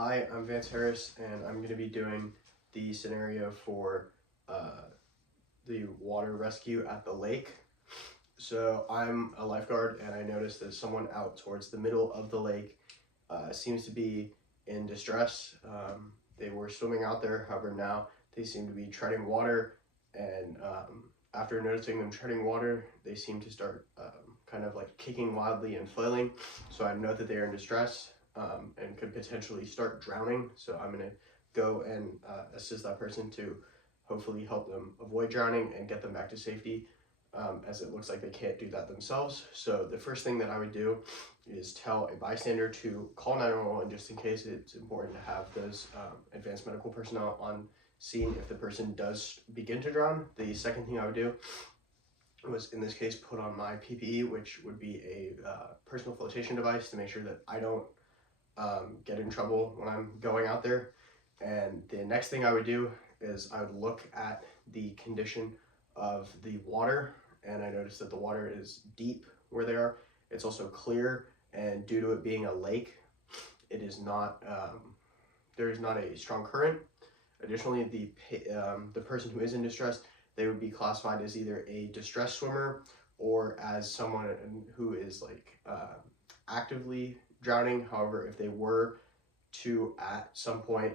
Hi, I'm Vance Harris, and I'm going to be doing the scenario for the water rescue at the lake. So I'm a lifeguard, and I noticed that someone out towards the middle of the lake seems to be in distress. They were swimming out there, however, now they seem to be treading water, and after noticing them treading water, they seem to start kind of like kicking wildly and flailing. So I know that they are in distress and could potentially start drowning. So I'm going to go and assist that person to hopefully help them avoid drowning and get them back to safety, as it looks like they can't do that themselves. So the first thing that I would do is tell a bystander to call 911 just in case. It's important to have those advanced medical personnel on scene if the person does begin to drown. The second thing I would do was, in this case, put on my PPE, which would be a personal flotation device to make sure that I don't get in trouble when I'm going out there. And the next thing I would do is I would look at the condition of the water, and I noticed that the water is deep where they are. It's also clear, and due to it being a lake, it is not there is not a strong current. Additionally, the person who is in distress, they would be classified as either a distress swimmer or as someone who is like actively drowning. However, if they were to at some point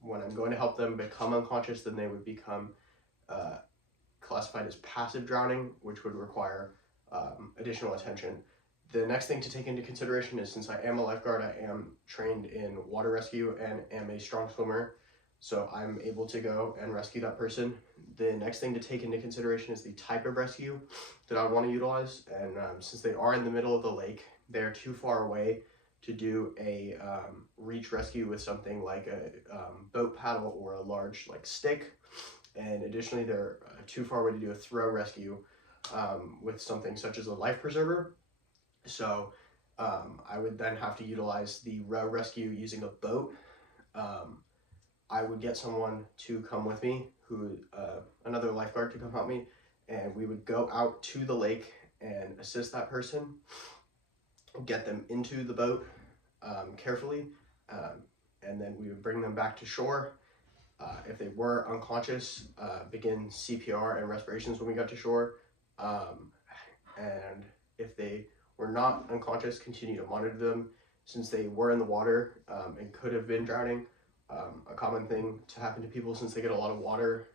when I'm going to help them become unconscious, then they would become classified as passive drowning, which would require additional attention. The next thing to take into consideration is, since I am a lifeguard, I am trained in water rescue and am a strong swimmer, so I'm able to go and rescue that person. The next thing to take into consideration is the type of rescue that I want to utilize, and since they are in the middle of the lake, they're too far away to do a reach rescue with something like a boat paddle or a large like stick, and additionally they're too far away to do a throw rescue with something such as a life preserver. So I would then have to utilize the row rescue using a boat. I would get someone to come with me, who another lifeguard to come help me, and we would go out to the lake and assist that person, get them into the boat carefully, and then we would bring them back to shore. If they were unconscious, begin CPR and respirations when we got to shore, and if they were not unconscious, continue to monitor them since they were in the water and could have been drowning. A common thing to happen to people since they get a lot of water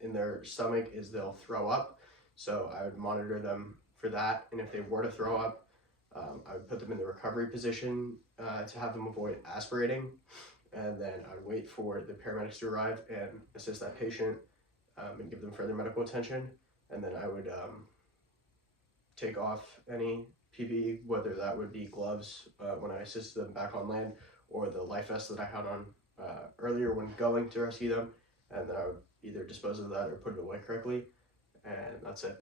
in their stomach is they'll throw up. So I would monitor them for that, and if they were to throw up, I would put them in the recovery position to have them avoid aspirating, and then I would wait for the paramedics to arrive and assist that patient and give them further medical attention, and then I would take off any PPE, whether that would be gloves when I assisted them back on land, or the life vest that I had on earlier when going to rescue them, and then I would either dispose of that or put it away correctly, and that's it.